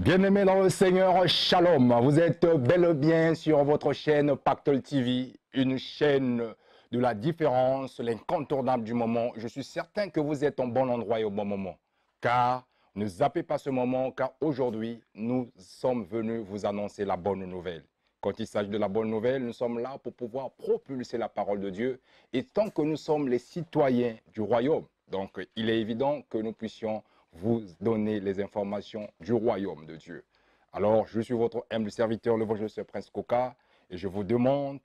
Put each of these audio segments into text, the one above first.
Bien-aimés dans le Seigneur, Shalom. Vous êtes bel et bien sur votre chaîne Pactole TV, une chaîne de la différence, l'incontournable du moment. Je suis certain que vous êtes au bon endroit et au bon moment. Car ne zappez pas ce moment, car aujourd'hui, nous sommes venus vous annoncer la bonne nouvelle. Quand il s'agit de la bonne nouvelle, nous sommes là pour pouvoir propulser la parole de Dieu. Et tant que nous sommes les citoyens du royaume, donc il est évident que nous puissions vous donner les informations du royaume de Dieu. Alors, je suis votre humble serviteur, l'évangéliste Prince Coca, et je vous demande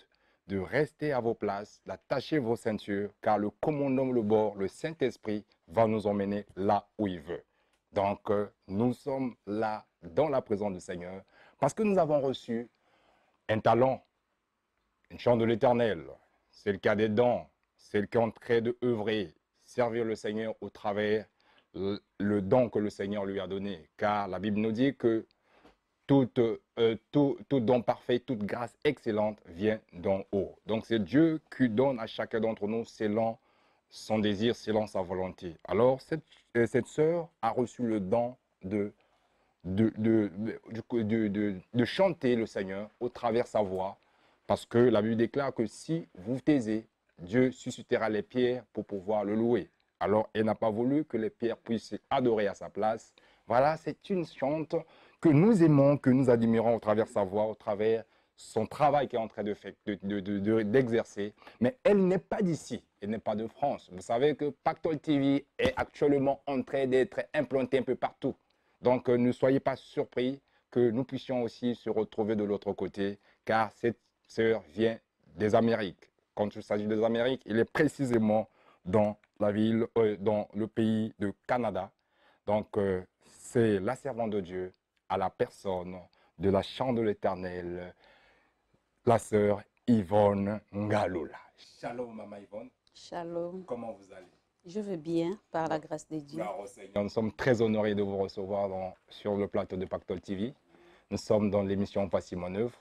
de rester à vos places, d'attacher vos ceintures, car le commandant le bord, le Saint-Esprit, va nous emmener là où il veut. Donc, nous sommes là dans la présence du Seigneur, parce que nous avons reçu un talent, une chant de l'Éternel, celle qui a des dons, celle qui est en train d'œuvrer, servir le Seigneur au travers le don que le Seigneur lui a donné. Car la Bible nous dit que tout don parfait, toute grâce excellente vient d'en haut. Donc c'est Dieu qui donne à chacun d'entre nous selon son désir, selon sa volonté. Alors cette sœur a reçu le don de chanter le Seigneur au travers sa voix, parce que la Bible déclare que si vous taisez, Dieu suscitera les pierres pour pouvoir le louer. Alors, elle n'a pas voulu que les pierres puissent adorer à sa place. Voilà, c'est une chante que nous aimons, que nous admirons au travers sa voix, au travers son travail qu'elle est en train d'exercer. Mais elle n'est pas d'ici, elle n'est pas de France. Vous savez que Pactole TV est actuellement en train d'être implanté un peu partout. Donc, ne soyez pas surpris que nous puissions aussi se retrouver de l'autre côté, car cette sœur vient des Amériques. Quand il s'agit des Amériques, il est précisément dans la ville, dans le pays de Canada. Donc, c'est la servante de Dieu à la personne de la chambre de l'Éternel, la sœur Yvonne Ngaloula. Shalom, Maman Yvonne. Shalom. Comment vous allez? Je vais bien, par la grâce de Dieu. Gloire au Seigneur. Nous sommes très honorés de vous recevoir sur le plateau de Pactole TV. Nous sommes dans l'émission Voici mon œuvre.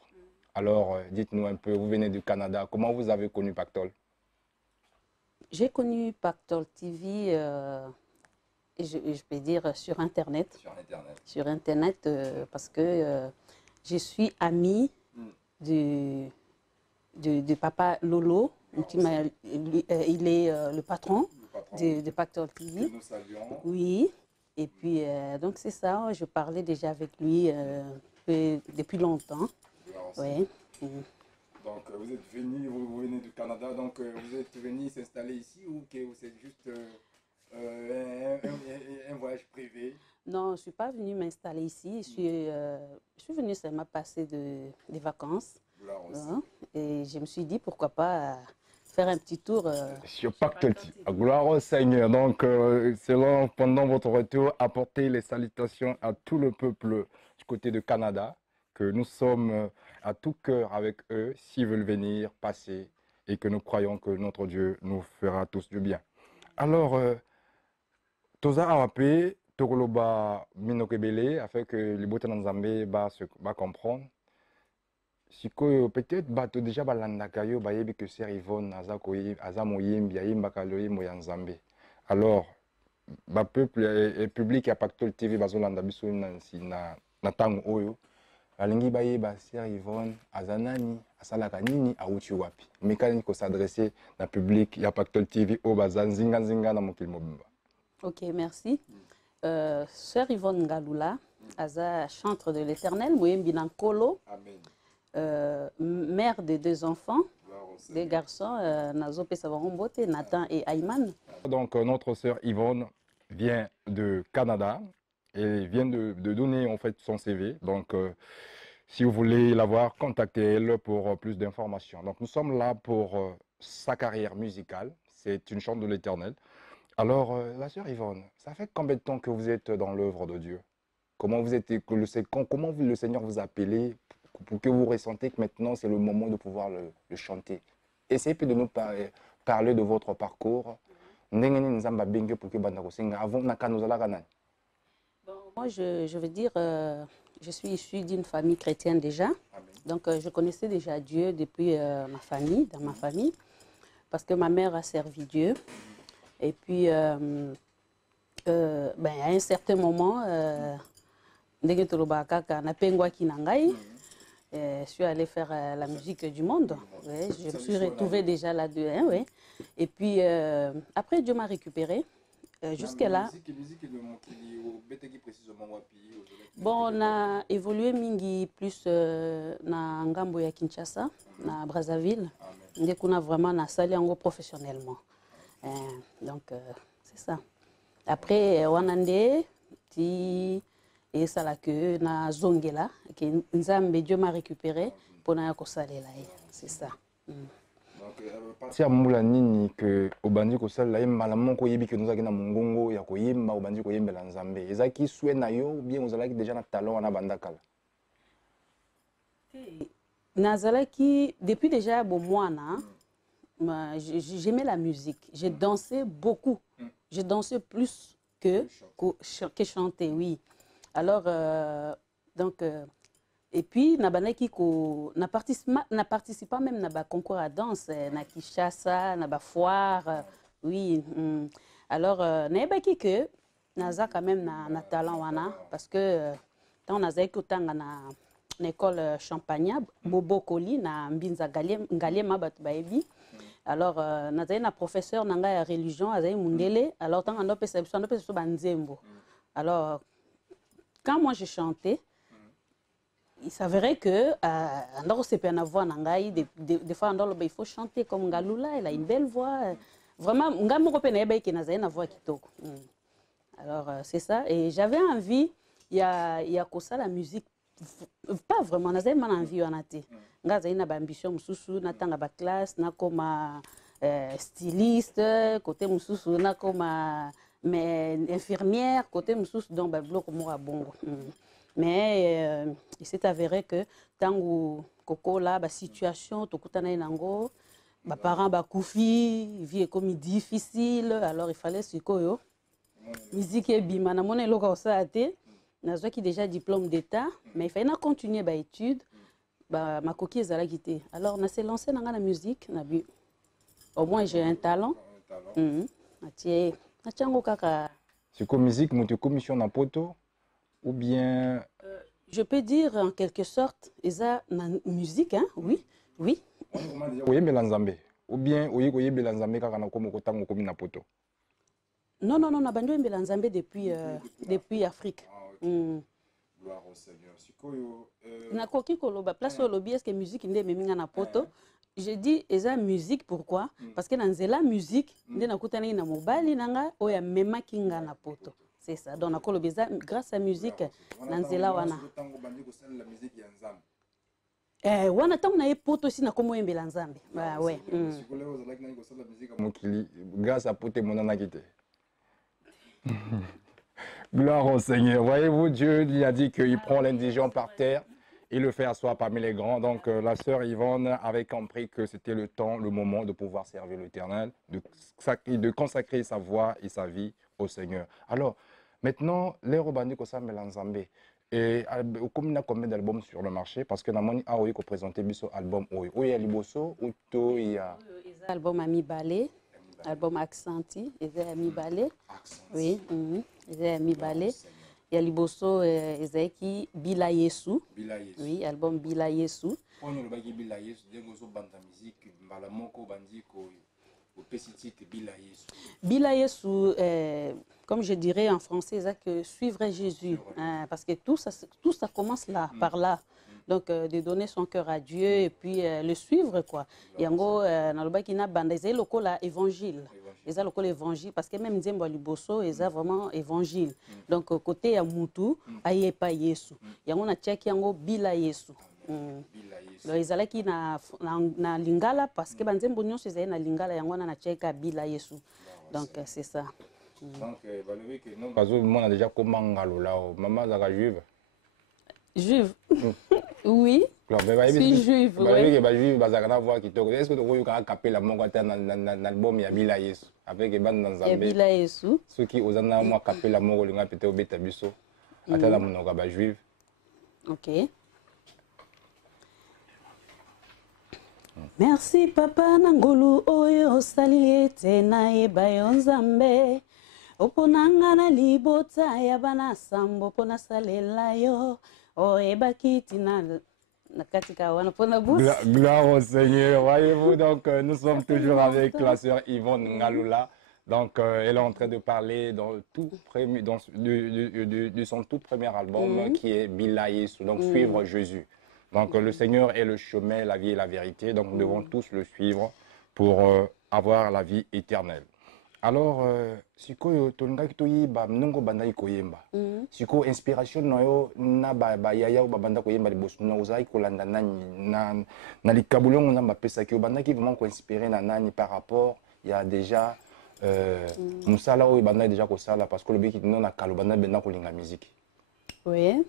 Alors, dites-nous un peu, vous venez du Canada, comment vous avez connu Pactole? J'ai connu Pactole TV, je peux dire, sur Internet. Sur Internet, parce que je suis amie de Papa Lolo. Il est le patron de Pactole TV. Que nous saluons. Oui, et puis, donc c'est ça, je parlais déjà avec lui depuis longtemps. Oui. Donc, vous êtes venu, vous venez du Canada, donc vous êtes venu s'installer ici ou que c'est juste un voyage privé? Non, je ne suis pas venue m'installer ici. Je suis venue seulement passer des vacances. Et je me suis dit, pourquoi pas faire un petit tour. Sur Pactole TV. Gloire au Seigneur. Donc, selon, pendant votre retour, apportez les salutations à tout le peuple du côté de Canada, que nous sommes à tout cœur avec eux, s'ils veulent venir, passer, et que nous croyons que notre Dieu nous fera tous du bien. Alors, Toza Awape, Tokoloba Minokebele, afin que les Botanan Nzambe va comprendre. Sikoyo peut-être bato déjà balandaka yo bayebi que Sœur Yvonne aza moyembi ayimbaka loyembo ya Nzambe. Alors ba peuple et public ya Pactole TV bazolanda biso na ntango oyo balingi bayeba Sœur Yvonne aza nani asalaka nini awuti wapi mekani ko s'adresser na public ya Pactole TV o baza nzinga na mokili mobimba. Ok, merci. Sœur Yvonne Ngaloula aza chantre de l'Éternel moyembi nankolo. Amen. Mère de 2 enfants, des garçons, Nazo Pesavarombote, Nathan et Ayman. Donc notre sœur Yvonne vient de Canada et vient de donner en fait son CV. Donc si vous voulez la voir, contactez-elle pour plus d'informations. Donc nous sommes là pour sa carrière musicale. C'est une chante de l'Éternel. Alors la sœur Yvonne, ça fait combien de temps que vous êtes dans l'œuvre de Dieu? Comment le Seigneur vous a appelé pour que vous ressentez que maintenant c'est le moment de pouvoir le chanter? Essayez de nous parler de votre parcours. Bon, moi, je veux dire, je suis issue d'une famille chrétienne déjà. Amen. Donc, je connaissais déjà Dieu depuis ma famille, dans ma famille, parce que ma mère a servi Dieu. Et puis, à un certain moment, ndenge toloba kaka na pengwa kinangai. Je suis allée faire la musique du monde. Ouais, je me suis retrouvée déjà là-dedans. Hein, ouais. Et puis, après, Dieu m'a récupérée. Jusque-là. Bon, on a évolué mingi plus na ngambo ya Kinshasa, na Brazzaville. Dès qu'on a vraiment na sali yango professionnellement. Donc, c'est ça. Après, Wanande, ti... Et ça là que na zongela que Nzambe Dieu m'a récupéré pour na kosala là, c'est ça. Donc parti à mula nini que obandi kosala là malamu ko yebi que nous akina mongongo ya ko yemba obandi ko yembela Nzambe. Ezaki souhait na yo ou bien ozalaki déjà na talent na bandakala. Nazalaki depuis déjà bon mois j'aimais la musique, j'ai dansé beaucoup. J'ai dansé plus que chanter, oui. Alors, et puis, n'a participé même na concours à danse, na Kinshasa, na foire, oui. Alors, n'a pas que naza quand même na talent wana parce que quand on a zéro temps na école Champagne, Bobo Koli na Mbinza Ngaliema batu baebi. Alors, naza na professeur nanga ya religion, azayi mundele. Alors, tant on a perception banzembo. Alors quand moi je chantais, il s'avérait que des fois il faut chanter comme Ngalula, elle a une belle voix. Vraiment, alors c'est ça. Et j'avais envie, il y a que ça la musique, pas vraiment, j'avais envie en athée. J'avais une ambition, j'avais une classe, comme styliste, côté mususu, comme mais infirmière, côté moussous dans le bloc Morabongo. Mais il s'est avéré que tant que la situation, tout le monde, mes parents koufi, vie comme difficile, alors il fallait ce que musique et bima, na mon éloque au saté, na qui déjà diplôme d'état, mais il fallait continuer les études, ma coquille est à la guitare. Alors on s'est lancé dans la musique, au moins j'ai un talent. C'est comme musique, tu commission en poto ou bien je peux dire en quelque sorte, ils ont musique, hein? Oui, oui. Oui, mais l'Anzambé. Ou bien, oui, mais l'Anzambé quand on a comme na poto. Non, na banjo l'Anzambé depuis Afrique. Gloire au Seigneur. Na koki koloba place au lobby est-ce que musique ndé meminga na poto? Je dis eza musique pourquoi? Parce que dans la musique ndé nakutana na mobali nanga oya mema kinga na poto. C'est ça. Donc nakoloba grâce à musique nanzela wana. Wana tango na ye poto si na komo yembela Nzambe. Bah ouais. Grâce à poto monana kité. Gloire au Seigneur. Voyez-vous, Dieu lui a dit qu'il prend l'indigent par terre. Il le fait asseoir parmi les grands. Donc la sœur Yvonne avait compris que c'était le temps, le moment de pouvoir servir l'Éternel, de consacrer sa voix et sa vie au Seigneur. Alors, maintenant, les Robani Kosam Melanzambe. Et comme il y a combien d'albums sur le marché, parce que dans mon a ko présenter biso album il y a liboso ou to il y a album Ami Balé, album Accenti, il y a Ami Balé. Oui, il y a Ami Balé. Il y a liboso ezaki Bila Yesu. Oui, album Bila Yesu. On le bagi Bila Yesu, dengozo banda musique, mbala moko bandiko au petit Bila Yesu. Bila Yesu, comme je dirais en français, c'est que suivre Jésus, parce que tout ça commence là, par là. Donc de donner son cœur à Dieu et puis le suivre quoi. Yango na le bagi na banda ezali lokola évangile. Ils ont le évangile parce que même Nzembo Liboso, ils ont vraiment évangile. Donc côté ya mutu, aye pa Yesu. Yango na tcheki yango Bila Yesu. Donc ils allaient qui na lingala parce que Nzembo nyonso ils na lingala yango na tcheka Bila Yesu. Donc c'est ça. Donc valeur que non bazo on a déjà comment ngalo là maman zaka juive. Juive. Oui. Je suis juive. Oui. Juive bazaka voir qui toko. Est-ce que tu as capé la mon côté dans album ya Bila Yesu avec ban dans Nzambe. Bila Yesu. Ceux qui osana moi capé la mon linga peut-être obeta biso. Ata la monoko ba juive. OK. Merci papa nangulu oyo osali ete na yeba yo Nzambe. Oponanga na libota ya bana sambo pona salela yo. O ebakiti na katika wana pona bus. Gloire au Seigneur. Voyez-vous, donc nous sommes toujours avec la sœur Yvonne Ngaloula. Donc elle est en train de parler de son tout premier album qui est Bila Yesu, donc suivre Jésus. Donc le Seigneur est le chemin, la vie et la vérité. Donc nous devons tous le suivre pour avoir la vie éternelle. Alors, sikoyo tolingaki toyeba mnongo bandaki koyemba. Siko inspiration nayo na ba yaya ba banda koyemba liboso na ozai kolanda nani na likabulongo na bapesaki bandaki vraiment ko inspirer na nani par rapport il y a déjà musala oyo banda déjà ko sala parce que le biki non na kalo banda benda kolinga musique. Oui.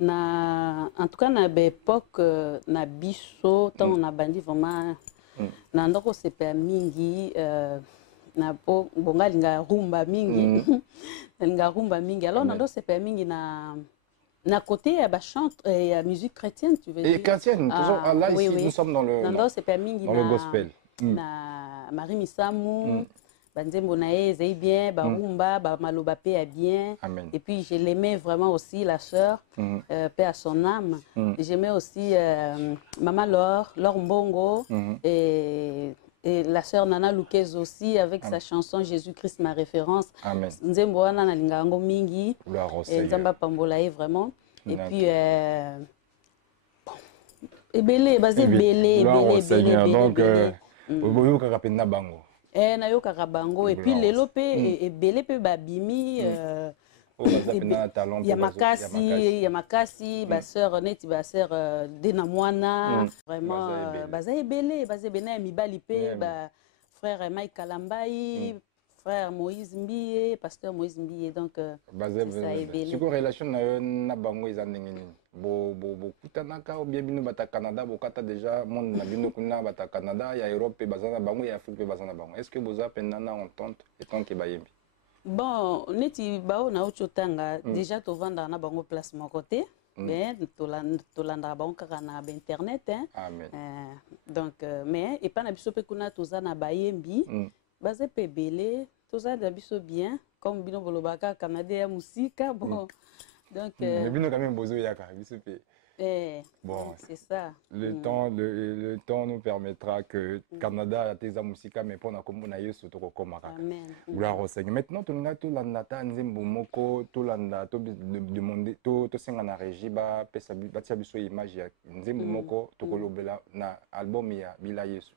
En tout cas na l'époque na biso tant on a bandi vraiment na ndoko sepa mingi na bonga linga rumba mingi linga rumba mingi alors nando sepa mingi na côté ya ba chante ya musique chrétienne tu veux dire. Et chrétienne toujours là oui, ici oui. Nous sommes dans le nando sepa mingi dans le gospel. Na Marie Misamu banzembo na ezei bien ba rumba ba maloba pe ya bien. Amen. Et puis je l'aimais vraiment aussi la sœur paix à son âme. J'aimais aussi maman Laure Mbongo et la sœur Nana Loukez aussi avec sa chanson Jésus-Christ ma référence. Amen. Nzembo wana na lingango mingi. Nzamba pambolaye vraiment. Et puis ebele basé belé donc oboyo kakapenda bango. Na yo karabango et puis lelo pe ebele pe babimi ya makasi ba sœur neti ba sœur dena mwana vraiment baza ebele ya mibali pe ba frère Mike Kalambai frère Moïse Mbie pasteur Moïse Mbie donc ça ebele siko relation na bango eza ndenge nini bo kutanaka ou bien bino bata Canada bokata déjà monde na bino kuna bata Canada ya Europe baza na bango ya Afrique baza na bango est-ce que boza pendana entente etant que bayembi. Bon, neti bao na ochotanga déjà to vanda na bango place mon côté mais to landa bango kaka na internet Amen. Donc mais et pas na biso pe kuna toza na bayembi baze pe belé toza na biso bien comme bino bolobaka Canada ya musika bon donc mais bino quand même bozo yaka biso pe. Bon, c'est ça. Le temps nous permettra que Canada a tes musika mais pour na komona yesu to kokomaka. Amen. Gloire au Seigneur. Maintenant to nga to landa ta nzembo moko to landa to demander to senga na régie ba pesa ba tia biso image ya nzembo moko to kolobela na album ya Bila Yesu.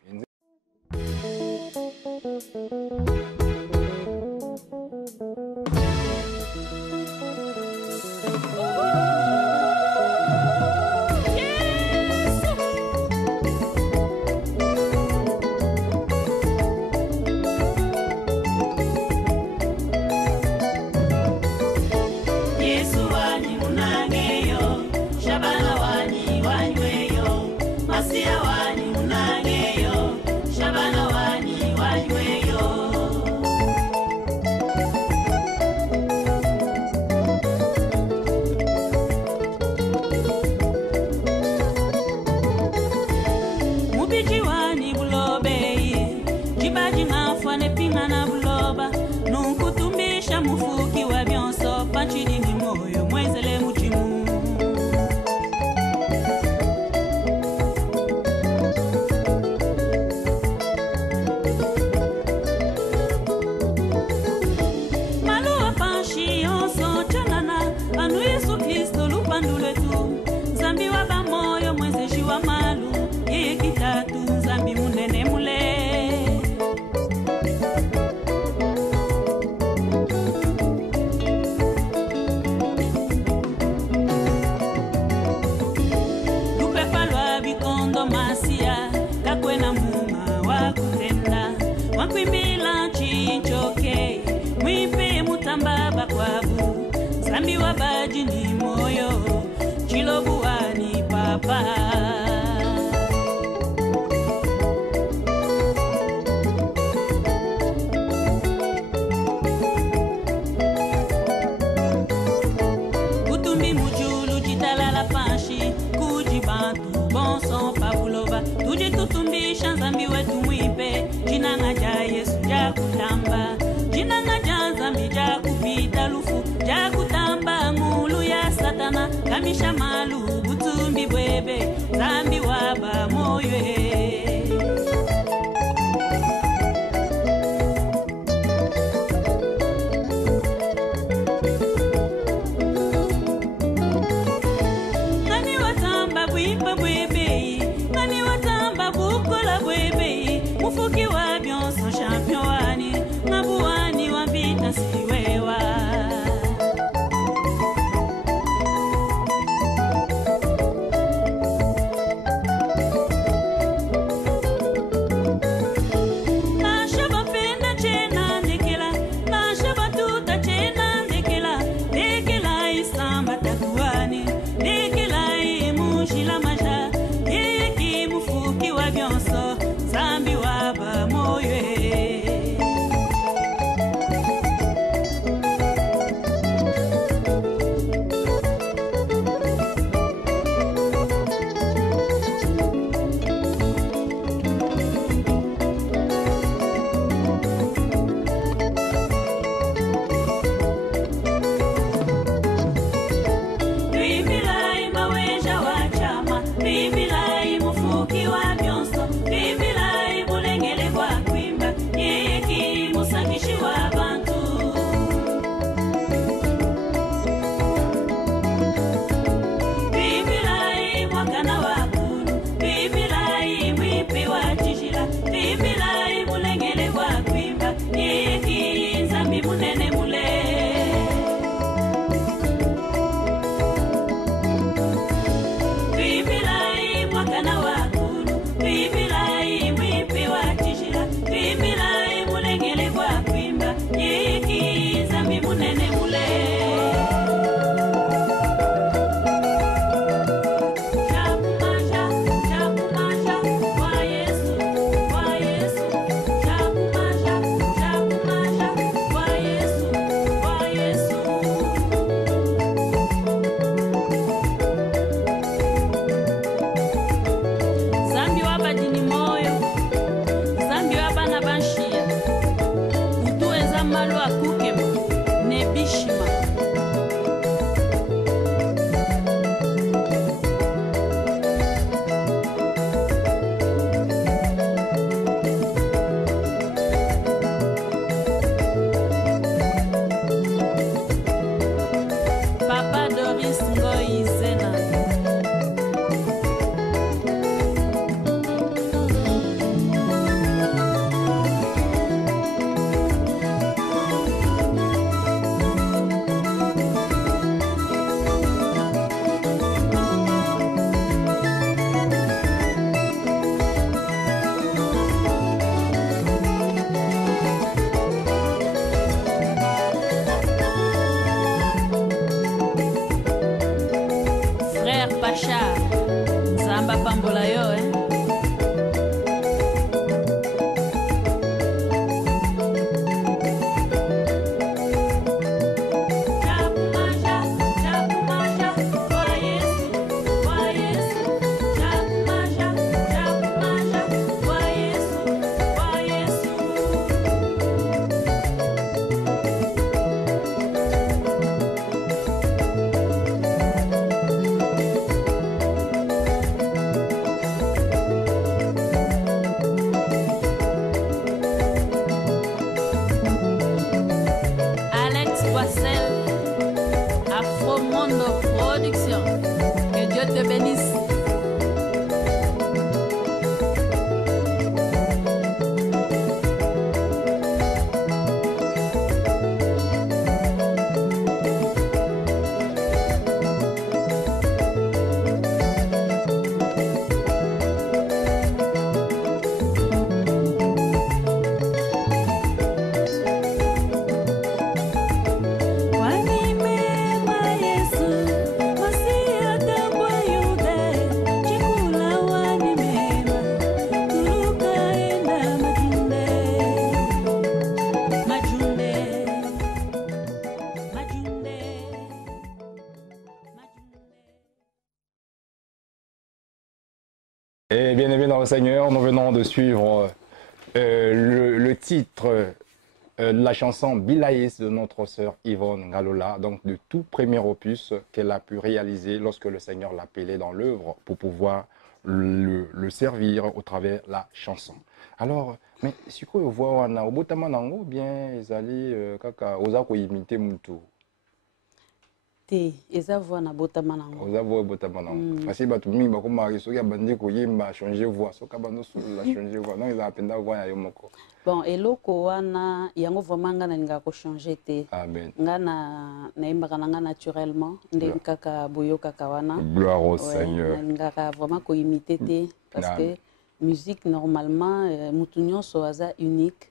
pita lufu jakutamba ngulu ya satana kamisha malu butumbi bwebe zambi waba moyo Mufuki wa Bionson champion wani Mabuani wa bita siwewa Na shaba penda chena ndekela Na shaba tuta chena ndekela Ndekela isamba tatuani Ndekela imushila maja Ndeki mufuki wa Bionson Zambi waba moyo Bibilai maweja wa chama Bibilai mufuki wa Bionson Bibilai bulengele kwa kwimba Yeye ki musakishi wa bantu Bibilai mwakana wa kulu Bibilai mwipi wa jishila Bibilai bulengele kwa kwimba Yeye ki nzambi munene mule Bibilai mwakana wa kulu Bibilai mwipi wa jishila Bibilai mulengele kwa kwimba Yiki zambi munene mule Chakumasha, chakumasha Kwa Yesu, kwa Yesu Chakumasha, chakumasha Kwa Yesu, kwa Yesu Zambi wabadini moyo Zambi wabana banshia Utuwe zamalo akukema Nebishima Papa Doris Ngoi Zena Frère Pacha Zamba pambola yo Chakumasha, chakumasha Kwa Yesu, kwa Yesu Chakumasha, chakumasha Kwa Yesu, kwa Yesu Alex Boissel, Afro Mondo Production. Que Dieu te bénisse. Et bien aimé dans le Seigneur, nous venons de suivre le titre la chanson Bilaïs de notre sœur Yvonne Ngalola, donc du tout premier opus qu'elle a pu réaliser lorsque le Seigneur l'appelait dans l'œuvre pour pouvoir le servir au travers de la chanson. Alors, mais si vous voyez, on a au bien, ils allaient, kaka, aux imiter Moutou. Te, eza voix na botama nango. Oza voix botama nango. Parce que batu mingi bakomaki soki abandi koyemba changer voix, soki abandi solo changer voix. Donc ils appellent voix ya yo moko. Bon, eloko wana yango vraiment nga nalinga ko changer te. Amen. Nga na imbaka nga naturellement nde kaka boyo kaka wana. Gloire au Seigneur. Nalinga vraiment ko imiter te parce que musique normalement mutu nyonso aza unique.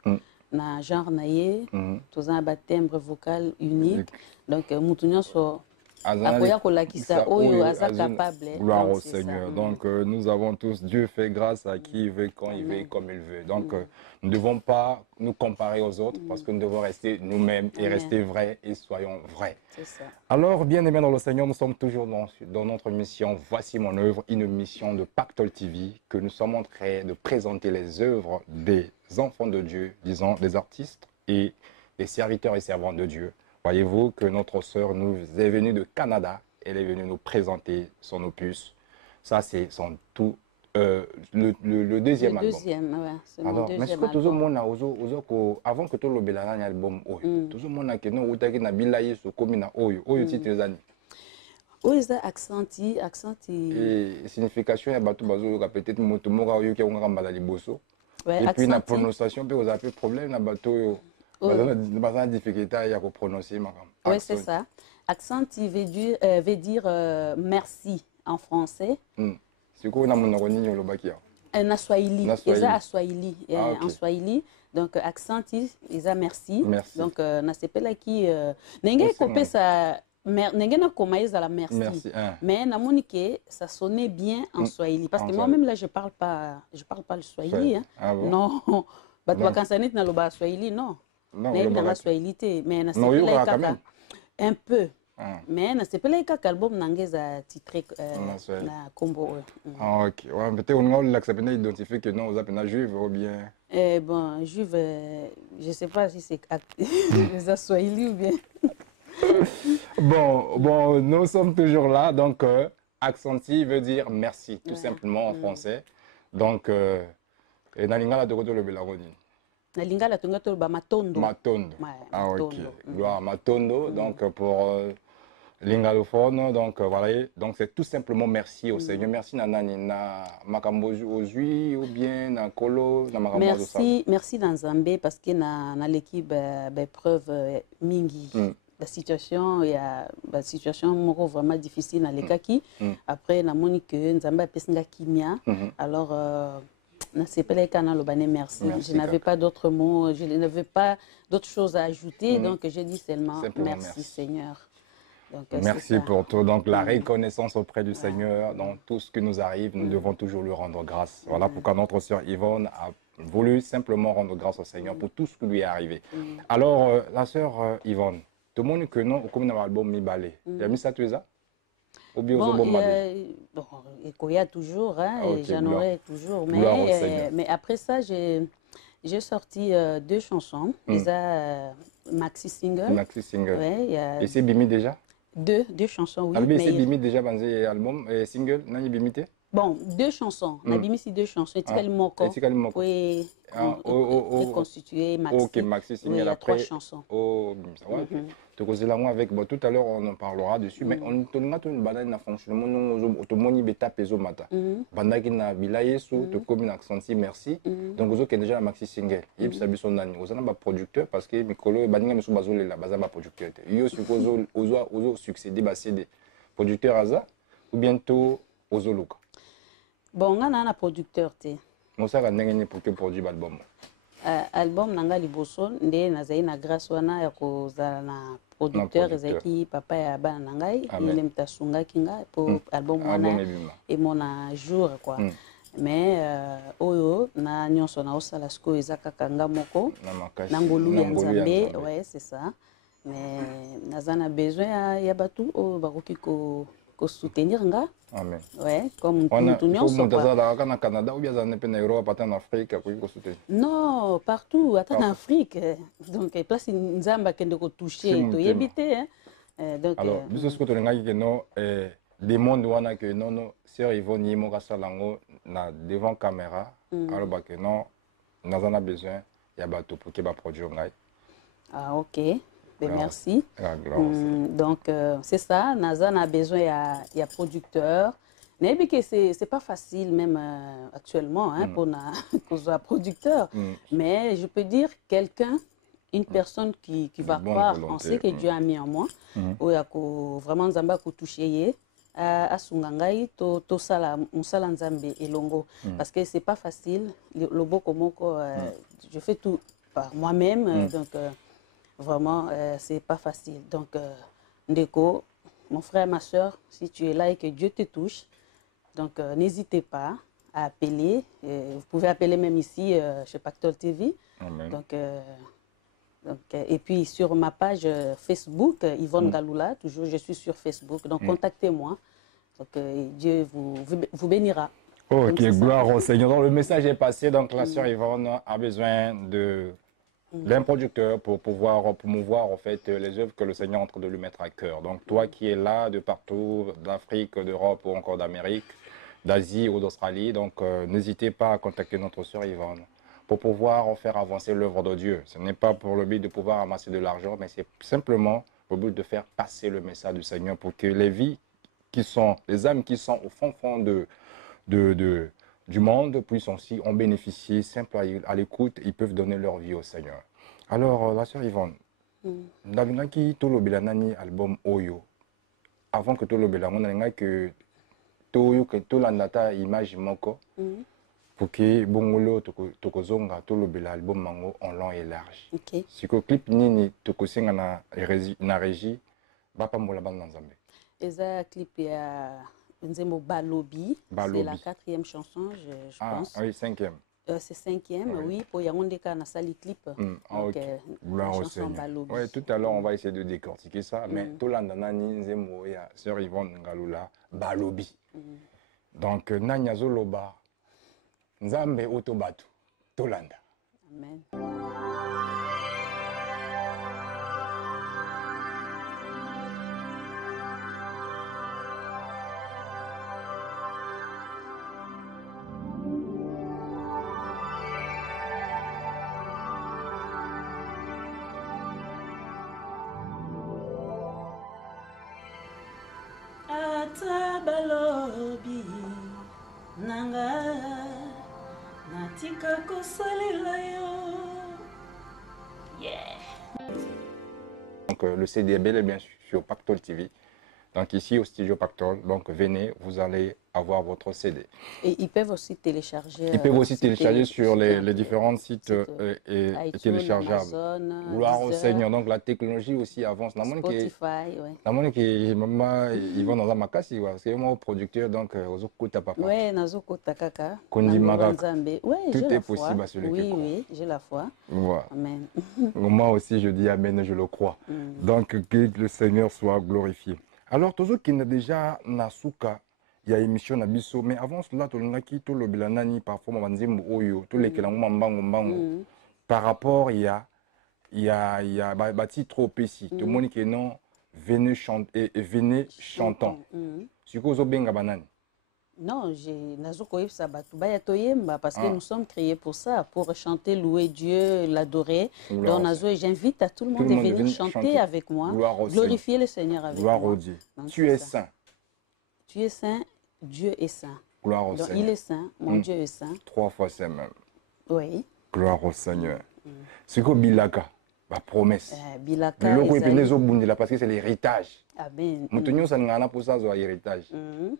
Na genre na ye, toza ba timbre vocal unique. Donc mutu nyonso akoya kolakisa oyo aza capable. Gloire au Seigneur. Donc nous avons tous, Dieu fait grâce à qui il veut, quand il veut, comme il veut. Donc nous ne devons pas nous comparer aux autres parce que nous devons rester nous-mêmes et rester vrais et soyons vrais. C'est ça. Alors, bien aimés dans le Seigneur, nous sommes toujours dans notre mission Voici mon œuvre, une mission de Pactole TV que nous sommes en train de présenter les œuvres des enfants de Dieu, disons des artistes et des serviteurs et servantes de Dieu. Voyez-vous que notre sœur nous est venue de Canada, elle est venue nous présenter son opus. Ça, c'est son tout, le deuxième album. Ouais, c'est mon alors, deuxième mais album. tout le monde a avant que tout le monde ait un album, tout le monde a que nous avons bilaye sur commune oyo titre zani. Oui, ça accent. Et signification il y a bateau bazo peut-être moto mora oyo qui on a mbala liboso. Et puis la prononciation peut vous avez problème na bateau bazana difficulté à prononcer madame. Oui, c'est ça. Accent veut dire merci en français. C'est quoi na monoko nini olobakia? En Swahili. Eza Swahili en Swahili. Donc accent eza merci. Donc na sepela ki nenge kopé ça nenge na koma ezala merci. Mais na monique ça sonnait bien en Swahili parce que moi-même là je parle pas le Swahili non. Ba bakansanit na loba Swahili non. Non, na Swahili mais na sepela kaka un peu. Mais na sepela kaka album nangeza titré na combo. OK. Ouais, peut-être on l'accepter identifier que non, vous appelez juive ou bien bon, juive je sais pas si c'est les Swahili ou bien. Bon, nous sommes toujours là donc accenti veut dire merci tout simplement en français. Donc et na lingala de le belaroni. Na lingala tonga to ba matondo. Matondo. OK. Gloire Matondo donc pour lingalophone, donc voilà, donc c'est tout simplement merci au Seigneur, merci nanani na makambo ozui ou bien na kolo na makambo merci dans Zambé parce que na l'équipe preuve mingi la situation moko vraiment difficile na lekaki après na moni que Nzamba pesinga kimia alors na sepela kana lobane merci je n'avais pas d'autres mots, je n'avais pas d'autres choses à ajouter donc j'ai dit seulement merci Seigneur. Donc, merci pour tout. Donc la reconnaissance auprès du Seigneur dans tout ce qui nous arrive, nous devons toujours lui rendre grâce. Voilà pourquoi notre sœur Yvonne a voulu simplement rendre grâce au Seigneur pour tout ce qui lui est arrivé. Alors la sœur Yvonne, tout le monde que non, comme dans l'album Mi Balé, il y a mis ça tu ça? Ou bien bon, il y a toujours, j'en aurai toujours. Mais après ça, j'ai sorti 2 chansons. Maxi single. Maxi single. Ouais, et c'est Bimi déjà? Deux chansons, oui. Mais c'est Bimi déjà dans l'album et single, non, il Bimité? Bon, 2 chansons. Bimi c'est 2 chansons. Et Moko. Oui, reconstitué Maxi. Ok, Maxi single après. 3 chansons. Oh, ouais. Avec, bon, tout à l'heure on en parlera dessus, mais on a une banane na fonctionnement, on a beta peso mata. Bandaki na bilayesu, to comme accenti merci. Donc vous avez déjà un maxi single. Et puis ça bi son nani. Vous avez un producteur parce que Mikolo baninga mesu bazole la baza ba producteur. Yo suppose ozo succéder ba CD. Producteur aza ou bientôt ozoluka. Bon, on a un producteur te. Mo saka ndenge ni pour que produire l'album. Album nanga liboso nde nazali na grâce wana ya kozala na producteur ezaki papa ya bana na ngai ile mtasungaki nga po album wana emona jour quoi mais oyo na nyonso na osala sikoyo eza kaka nga moko na ngolu ya Nzambe ouais c'est ça mais naza na besoin ya bato oyo bakoki soutenir nga. Amen. Ouais, comme On a tout le monde. au Canada ou bien en Europe, en Afrique, pour soutenir. Non, partout, en Afrique. Donc, place Nzamba qui est touché, tu éviter. Donc, alors, ce que tu as dit, des mondes où on a que non, sœur Yvonne Yimoka Salango na devant caméra, alors bah que non, nous en a besoin, il y a bateau pour qu'il va produire. Ah, ok. Ben, merci. Donc, c'est ça, Nazan a besoin, il y a producteur. Mais que c'est pas facile même actuellement pour qu'on soit producteur. Mais je peux dire quelqu'un, une personne qui va croire en ce que Dieu a mis en moi, où il y a vraiment Nzamba ko touché à Sungangai, to sala musala Nzambe et Longo. Parce que c'est pas facile. Le beau komoko, je fais tout par moi-même, donc vraiment c'est pas facile. Donc Ndeko, mon frère, ma soeur, si tu es là et que Dieu te touche, donc n'hésitez pas à appeler. Vous pouvez appeler même ici chez Pactol TV. Amen. Donc, et puis sur ma page Facebook, Yvonne Galoula, toujours je suis sur Facebook. Donc contactez-moi. Donc Dieu vous bénira. Ok, gloire au Seigneur. Donc, le message est passé. Donc la sœur Yvonne a besoin d'un producteur pour pouvoir promouvoir en fait les œuvres que le Seigneur est en train de lui mettre à cœur. Donc toi qui es là de partout, d'Afrique, d'Europe ou encore d'Amérique, d'Asie ou d'Australie, donc n'hésitez pas à contacter notre sœur Yvonne pour pouvoir en faire avancer l'œuvre de Dieu. Ce n'est pas pour le but de pouvoir amasser de l'argent, mais c'est simplement pour le but de faire passer le message du Seigneur pour que les vies les âmes qui sont au fond du monde puissent aussi en bénéficier, simple à l'écoute, ils peuvent donner leur vie au Seigneur. Alors, la sœur Yvonne, Nabinaki Tolobela Nani album Oyo, avant que Tolobela, on a que Toyo que Tolandata image moko, pour que Bongolo Tokozonga Tolobela album Mango en long et large. Si le clip Nini Tokosenga na régie, Bapa Mola Banzambe. Et ça, clip, il y a Nzemo Balobi. C'est la 4e chanson, je pense. Ah oui, 5e. C'est 5e, oui. Pour Yangondeka, on a sali clip. Ok. Gloire au Seigneur. Oui, tout à l'heure, on va essayer de décortiquer ça. Mais tout l'andanani, Nzemo, et sœur Yvonne Ngaloula, Balobi. Donc, Nanya Zoloba, Nzambe Otobatu, Tolanda. Amen. Balobi nanga natika kosalela yo. Donc le CD est bel et bien sur Pactol TV. Donc ici au studio Pactol, donc venez, vous allez avoir votre CD. Et ils peuvent aussi télécharger. Ils peuvent aussi télécharger sur les différents sites et téléchargeables. Amazon, gloire au Seigneur. Donc la technologie aussi avance. Spotify, oui. Ils vont dans la makasi, c'est moi producteur donc aux papa. Oui, nazo kota kaka. Kundi magaka. Oui, tout est possible à celui qui croit. Oui, j'ai la foi. Voilà. Amen. Moi aussi je dis amen, je le crois. Donc que le Seigneur soit glorifié. Alors, tous ceux qui n'ont déjà Nasuka, il y a émission Nabiso, mais avant cela, tout le monde qui tout le bilanani parfois manzembo oyo, tous les qui l'ont par rapport il y a bâti trop pessi. Tout le monde qui non venez chanter et venez chantant. C'est quoi zo benga banani? Non, j'ai Nazuko Ipsa Batubaya Toyemba parce que nous sommes créés pour ça, pour chanter, louer Dieu, l'adorer. Donc Nazo, j'invite à tout le monde de venir chanter avec moi, glorifier le Seigneur avec moi. Gloire au Dieu. Tu es saint. Tu es saint, Dieu est saint. Gloire au Seigneur. Il est saint, mon Dieu est saint. 3 fois saint même. Oui. Gloire au Seigneur. C'est quoi Bilaka? La promesse. Bilaka. Le logo est parce que c'est l'héritage. Amen. Nous sommes pour ça, c'est l'héritage.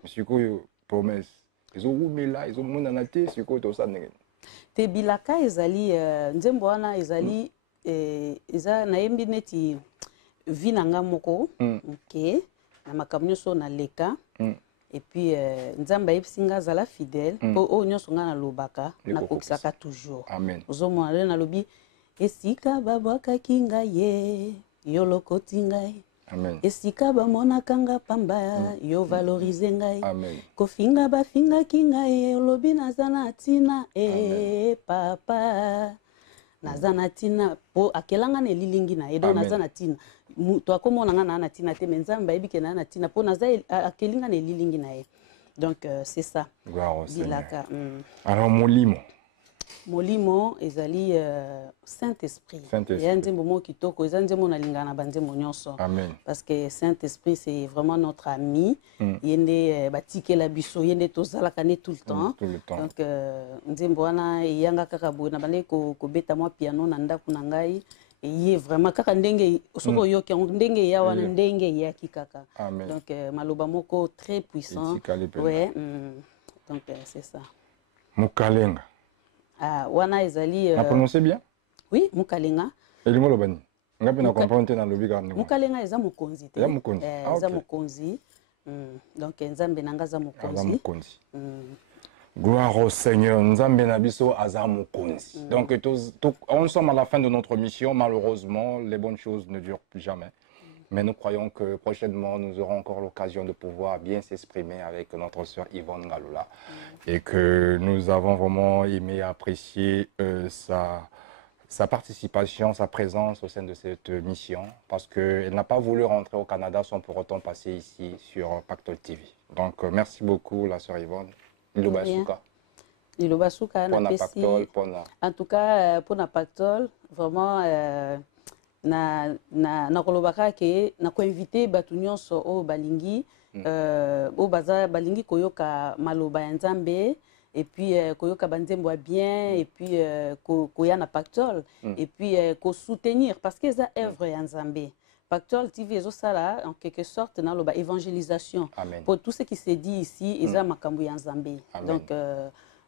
C'est quoi promesse? Ils ont mis là, ils ont mis dans la tête, c'est quoi tout ça? Te Bilaka, ezali, nzemboana, ezali, eza naembi neti vinanga moko, ok, na makamnyo so na leka, et puis nzamba yepsinga zala fidèle, po o nyonso nga na lobaka, na kokisaka toujours. Amen. Ozomona na lobi, esika babwaka kinga ye, yolokoti ngai, Amen. Esika bamona kanga pamba yo valoriser ngai. Amen. Kofinga bafinga kinga olobi nazana tina papa. Nazana tina po akelanga ne lilingi na edo nazana tina. To akomona nga na tina te menzamba ebike na tina po naza akelinga ne lilingi na e. Donc c'est ça. Gloire au Seigneur. Alors Molimo ezali Saint-Esprit. Saint-Esprit. Amen. Parce que Saint-Esprit c'est vraiment notre ami. Yende batike la biso yende tozala kane tout le temps. Tout le temps. Donc nzembo wana yanga kaka bo na bale ko beta moi piano na ndako na ngai. Et vraiment kaka ndenge soko yo ki ndenge ya wana ndenge ya kikaka. Donc maloba moko très puissant. Ouais. Donc c'est ça. Mukalenga. Ah, wana ezali. Na prononcer bien? Oui, Mukalenga. Et le mot le bani. Ngapi na comprendre na lobi garde. Mukalenga eza mokonzi te. Eza mokonzi. Eza mokonzi. Donc nzambe nanga za mokonzi. Eza mokonzi. Gloire au Seigneur. Nzambe na biso aza mokonzi. Donc on sommes à la fin de notre mission. Malheureusement, les bonnes choses ne durent plus jamais. Mais nous croyons que prochainement, nous aurons encore l'occasion de pouvoir bien s'exprimer avec notre sœur Yvonne Ngalola. Et que nous avons vraiment aimé apprécier sa participation, sa présence au sein de cette mission. Parce qu'elle n'a pas voulu rentrer au Canada sans pour autant passer ici sur Pactol TV. Donc merci beaucoup la sœur Yvonne. Ilobasuka. Ilobasuka, en tout cas, pour na Pactol, vraiment... na kolobaka ke na ko inviter batu nyonso o balingi o baza balingi koyoka maloba ya Nzambe et puis koyoka banzembo bien et puis koya na Pactol et puis ko soutenir parce que ça œuvre ya Nzambe. Pactol TV ezo sala en quelque sorte na loba évangélisation pour tout ce qui se dit ici eza makambo ya Nzambe. Donc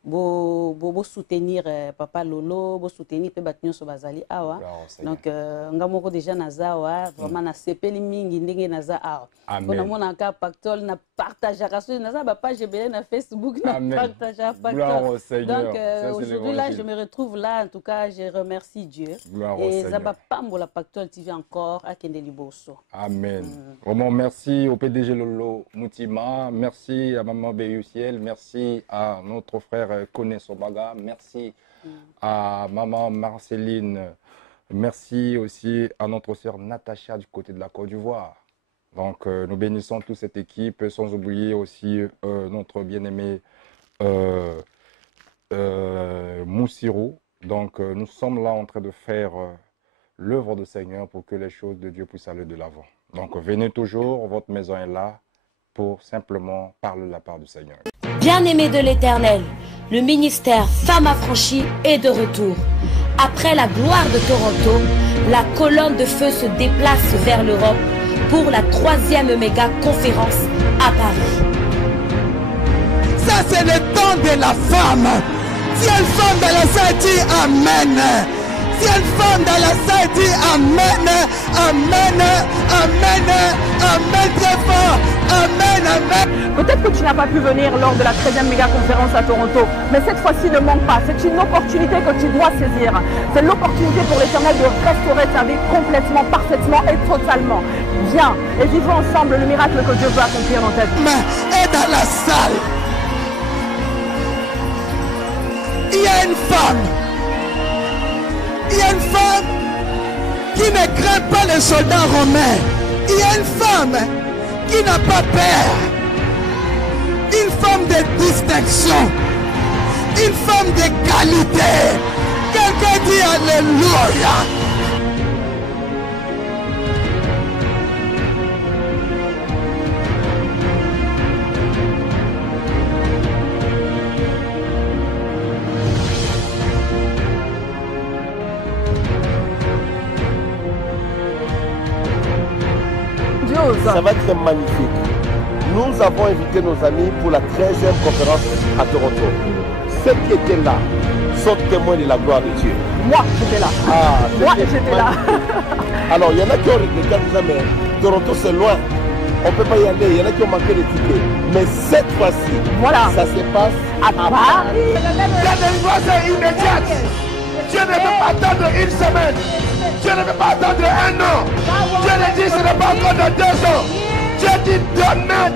bo soutenir papa Lolo, bo soutenir pe batunyo so bazali awa. Donc ngamoko déjà nazawa vraiment na sepeli mingi ndenge naza awa. Bona mona ka Pactol na partager raso naza ba page belé na Facebook na partager Pactol. Donc aujourd'hui là je me retrouve là, en tout cas je remercie Dieu. Et zaba pambola Pactol TV encore à Kende Liboso. Amen. Vraiment merci au PDG Lolo Moutima, merci à maman Béuciel, merci à notre frère Kone Sobaga, merci à maman Marceline, merci aussi à notre sœur Natacha du côté de la Côte d'Ivoire. Donc nous bénissons toute cette équipe, sans oublier aussi notre bien-aimé Moussiro. Donc nous sommes là en train de faire l'œuvre du Seigneur pour que les choses de Dieu puissent aller de l'avant. Donc venez toujours, votre maison est là pour simplement parler de la part du Seigneur. Bien-aimés de l'Éternel, le ministère Femmes Affranchies est de retour. Après la gloire de Toronto, la colonne de feu se déplace vers l'Europe pour la 3e méga conférence à Paris. Ça c'est le temps de la femme. Si elle femme dans la salle dit Amen. Si elle femme dans la salle dit Amen. Amen. Amen. Amen très fort. Amen. Amen. Peut-être que tu n'as pas pu venir lors de la 13e méga conférence à Toronto, mais cette fois-ci ne manque pas. C'est une opportunité que tu dois saisir. C'est l'opportunité pour l'Éternel de restaurer ta vie complètement, parfaitement et totalement. Viens et vivons ensemble le miracle que Dieu veut accomplir dans ta vie. Et dans la salle, il y a une femme. Il y a une femme qui ne craint pas les soldats romains. Il y a une femme qui n'a pas peur. Une femme de distinction. Une femme de qualité. Quelqu'un dit Alléluia. Ça va être magnifique. Nous avons invité nos amis pour la 13e conférence à Toronto. Ceux qui étaient là sont témoins de la gloire de Dieu. Moi, j'étais là. Moi, j'étais là. Alors, il y en a qui ont regretté en disant, mais Toronto, c'est loin. On ne peut pas y aller. Il y en a qui ont manqué les tickets. Mais cette fois-ci, voilà, ça se passe à Paris. La délivrance est immédiate. Dieu ne peut pas attendre une semaine. Dieu ne veut pas attendre 1 an. Dieu ne dit ce n'est pas encore dans 2 ans. Dieu dit demain,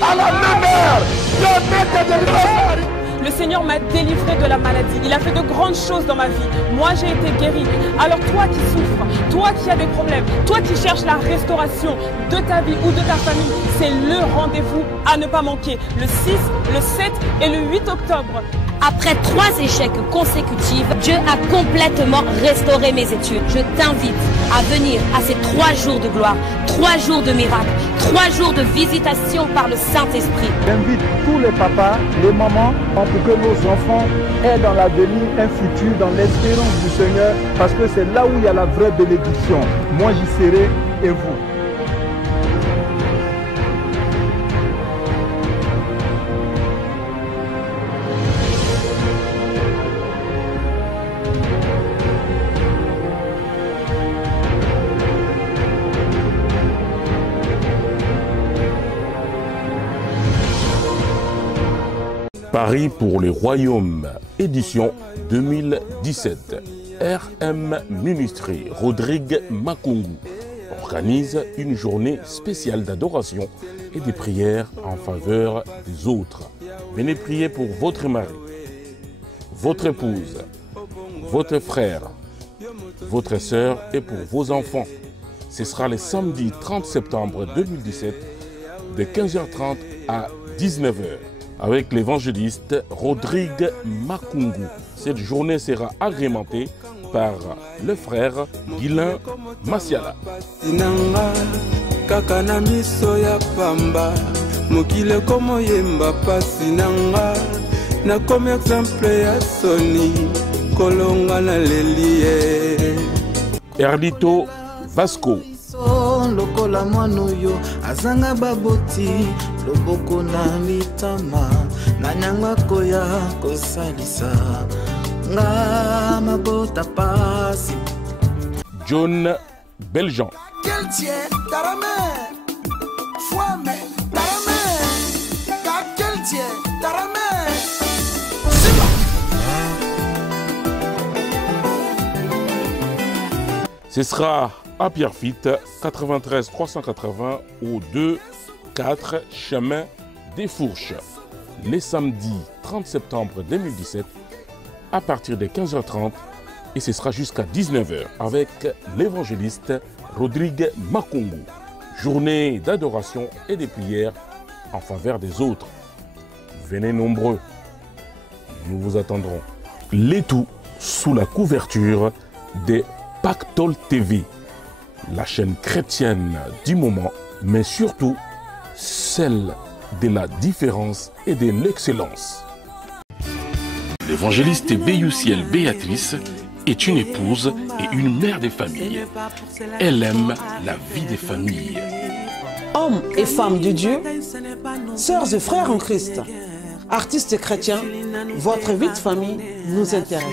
à la même heure. Demain, ta délivrance arrive. Le Seigneur m'a délivré de la maladie. Il a fait de grandes choses dans ma vie. Moi, j'ai été guérie. Alors toi qui souffres, toi qui as des problèmes, toi qui cherches la restauration de ta vie ou de ta famille, c'est le rendez-vous à ne pas manquer. Le 6, le 7 et le 8 octobre. Après 3 échecs consécutifs, Dieu a complètement restauré mes études. Je t'invite à venir à ces 3 jours de gloire, 3 jours de miracles, 3 jours de visitation par le Saint-Esprit. J'invite tous les papas, les mamans, pour que nos enfants aient dans l'avenir un futur, dans l'espérance du Seigneur, parce que c'est là où il y a la vraie bénédiction. Moi j'y serai et vous. Paris pour les royaumes, édition 2017. RM Ministry, Rodrigue Makungu, organise une journée spéciale d'adoration et de prières en faveur des autres. Venez prier pour votre mari, votre épouse, votre frère, votre sœur et pour vos enfants. Ce sera le samedi 30 septembre 2017 de 15h30 à 19h. Avec l'évangéliste Rodrigue Makungu. Cette journée sera agrémentée par le frère Guilain Masiala. Erdito Vasco. Lokola mwanoyo azanga baboti loboko na mitama na nyanga koya kosalisa nga mabota pasi. John Beljean. Quel tient tarame foame tarame quel tient tarame. Ce sera à Pierrefitte, 93 380 au 2-4 chemin des Fourches. Les samedis 30 septembre 2017 à partir de 15h30 et ce sera jusqu'à 19h avec l'évangéliste Rodrigue Makungu. Journée d'adoration et de prières en faveur des autres. Venez nombreux, nous vous attendrons. Les tout sous la couverture des Pactole TV, la chaîne chrétienne du moment, mais surtout celle de la différence et de l'excellence. L'évangéliste Béusiel Béatrice est une épouse et une mère de famille. Elle aime la vie des familles. Hommes et femmes de Dieu, sœurs et frères en Christ, artistes chrétiens, votre vie de famille nous intéresse.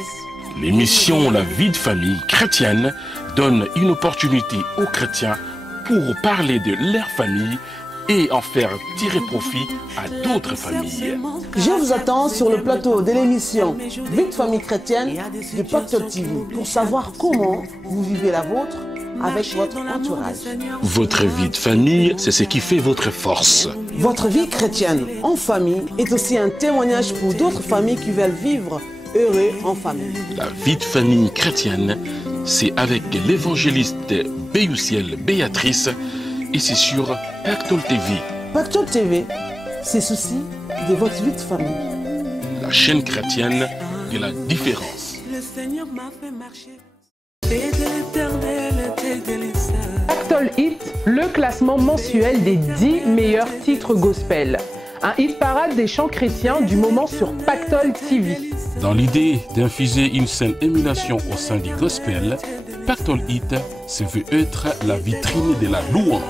L'émission La vie de famille chrétienne donne une opportunité aux chrétiens pour parler de leur famille et en faire tirer profit à d'autres familles. Je vous attends sur le plateau de l'émission Vie de famille chrétienne de Pactole TV pour savoir comment vous vivez la vôtre avec votre entourage. Votre vie de famille, c'est ce qui fait votre force. Votre vie chrétienne en famille est aussi un témoignage pour d'autres familles qui veulent vivre heureux en famille. La vie de famille chrétienne, c'est avec l'évangéliste Béusiel Béatrice et c'est sur Pactole TV. Pactole TV, c'est souci de votre vie de famille. La chaîne chrétienne de la différence. Le Seigneur m'a fait marcher. Pactole Hit, le classement mensuel des 10 meilleurs titres gospel. Un hit parade des chants chrétiens du moment sur Pactole TV. Dans l'idée d'infuser une saine émulation au sein du gospel, Pactole Hit se veut être la vitrine de la louange.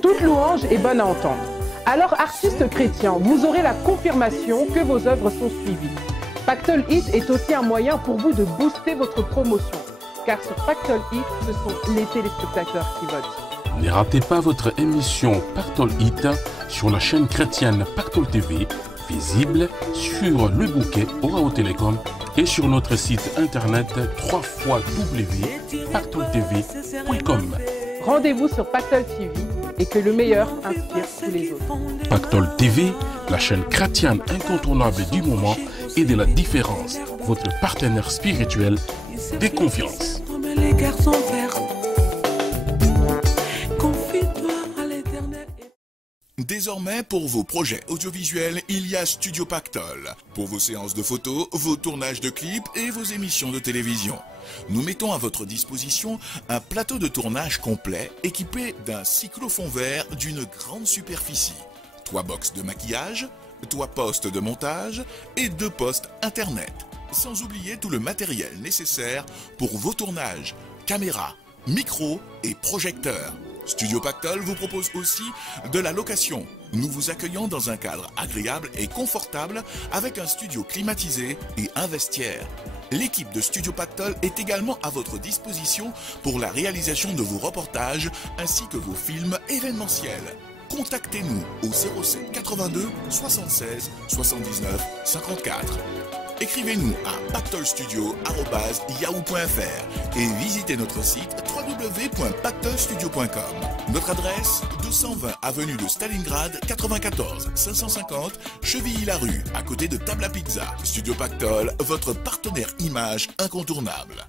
Toute louange est bonne à entendre. Alors, artistes chrétiens, vous aurez la confirmation que vos œuvres sont suivies. Pactole Hit est aussi un moyen pour vous de booster votre promotion. Car sur Pactole Hit, ce sont les téléspectateurs qui votent. Ne ratez pas votre émission Pactole Hit sur la chaîne chrétienne Pactole TV, visible sur le bouquet Orao Télécom et sur notre site internet www.pactoltv.com. Rendez-vous sur Pactol TV et que le meilleur inspire tous les autres. Pactol TV, la chaîne chrétienne incontournable du moment et de la différence, votre partenaire spirituel de confiance. Désormais, pour vos projets audiovisuels, il y a Studio Pactol. Pour vos séances de photos, vos tournages de clips et vos émissions de télévision. Nous mettons à votre disposition un plateau de tournage complet équipé d'un cyclophone vert d'une grande superficie, 3 box de maquillage, 3 postes de montage et 2 postes internet. Sans oublier tout le matériel nécessaire pour vos tournages, caméras, micros et projecteurs. Studio Pactol vous propose aussi de la location. Nous vous accueillons dans un cadre agréable et confortable avec un studio climatisé et un vestiaire. L'équipe de Studio Pactol est également à votre disposition pour la réalisation de vos reportages ainsi que vos films événementiels. Contactez-nous au 07 82 76 79 54. Écrivez-nous à pactolstudio@yahoo.fr et visitez notre site www.pactolstudio.com. Notre adresse 220 avenue de Stalingrad 94 550 Chevilly-la-Rue, à côté de Table à Pizza. Studio Pactol, votre partenaire image incontournable.